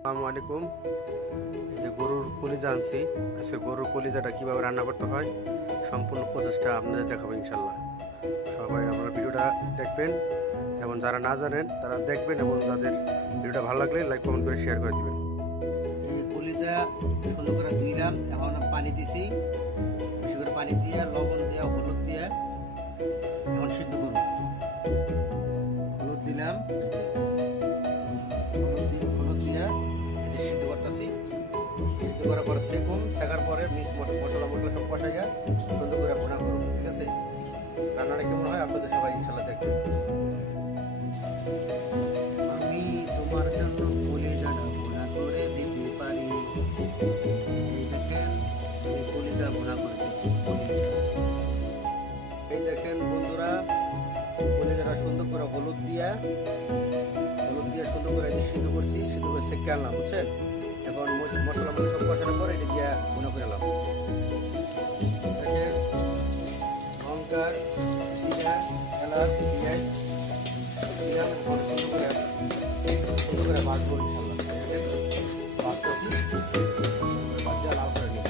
আসসালামু আলাইকুম। এই যে গরুর কলিজা আনছি, আজকে গরুর কলিজাটা কীভাবে রান্না করতে হয় সম্পূর্ণ প্রসেসটা আপনাদের দেখাবো ইনশাল্লাহ। সবাই আপনারা ভিডিওটা দেখবেন এবং যারা না জানেন তারা দেখবেন এবং যাদের ভিডিওটা ভালো লাগলে লাইক কমেন্ট করে শেয়ার করে দিবেন। এই কলিজা সুন্দর করে ধুইলাম, এখন পানি দিছি, বেশি করে পানি দিয়ে লবণ দিয়ে হলুদ দিয়ে এখন সিদ্ধ করব। হলুদ দিলাম, হলুদ দিয়ে সিদ্ধ করতেছি। সিদ্ধ করার পর শেখার পরে মশলা সব কষাইয়া সুন্দর করে ভুনা করবো। ঠিক আছে, রান্নাটা কেমন হয় আপনাদের সবাই ইনশাল্লাহ দেখবেন। আমি তোমার জন্য কলিজাটা ভুনা করে দিতে পারি। এই দেখেন আমি কলিজা ভুনা করে দিচ্ছি। এই দেখেন বন্ধুরা, কলিজাটা সুন্দর করে হলুদ দিয়ে সুন্দর করে সিদ্ধ করছি, সিদ্ধ করে সেঁকে আনলাম, বুঝছেন। এখন মশলা সব কষানোর পরে এটা দিয়ে ভুনা করে এলাম। লঙ্কার, জিরা, এলাচ, পেঁয়াজ দিলাম, সুন্দর করে বাটবো ইনশাল্লাহ। বাটতেছি, বাটিয়া লাল করে নিই।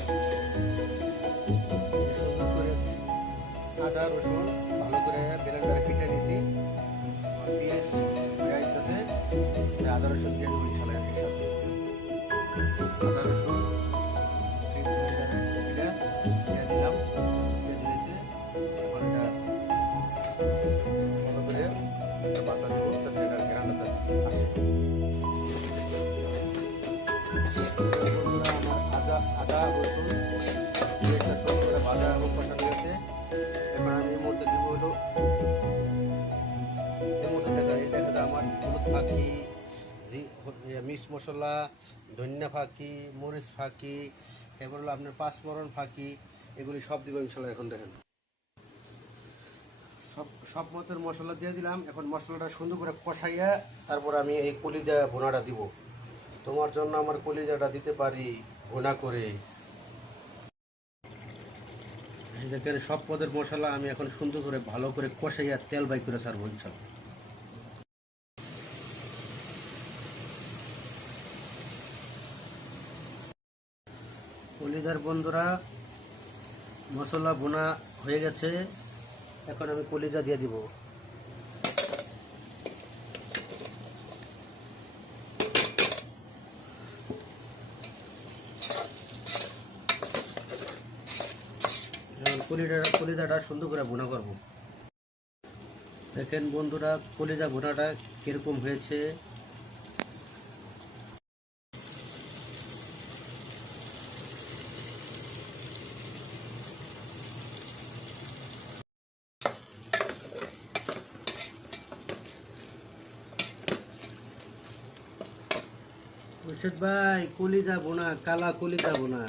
সুন্দর করে আদা রসুন ভালো করে ব্লেন্ডারে পিটে নিছি। পেঁয়াজ আইতেছে, আদা রসুন দিয়ে দেবো ইনশাল্লাহ। এর সাথে আদা রসুন পিটে দিয়ে দিলাম, পেঁয়াজ হয়েছে। এখন এটা ভালো করে পাতা দেবো যাতে এটার ঘ্রাণটা আসে। বন্ধুরা, আমার আদা রসুন পেঁয়াজটা সুন্দর করে ভাজা এবং কষানো গেছে। এখন আমি এর মধ্যে দিব হলো, এর মধ্যে দেখা আমার হলুদ ফাঁকি, মিক্স মশলা, ধনিয়া ফাঁকি, মরিচ ফাঁকি, এরপর হলো আপনার পাঁচফোড়ন ফাঁকি, এগুলি সব দিব ইনশাল্লাহ। এখন দেখেন সব মতের মশলা দিয়ে দিলাম। এখন মশলাটা সুন্দর করে কষাইয়া তারপর আমি এই কলিজা ভুনাটা দিব। তোমার জন্য আমার কলিজাটা দিতে পারি ভুনা করে। এই দেখেন সব পদের মশলা আমি এখন সুন্দর করে ভালো করে কষাইয়া তেল বাই করে ছাড়বো ইনশাল্লাহ। কলিজার বন্ধুরা, মশলা ভুনা হয়ে গেছে, এখন আমি কলিজা দিয়ে দিব। কলিজাটা সুন্দর করে ভুনা করব। দেখেন বন্ধুরা, কলিজা ভুনাটা কিরকম হয়েছে। মুর্শিদ ভাই, কলিজা ভুনা, কালা কলিজা ভুনা।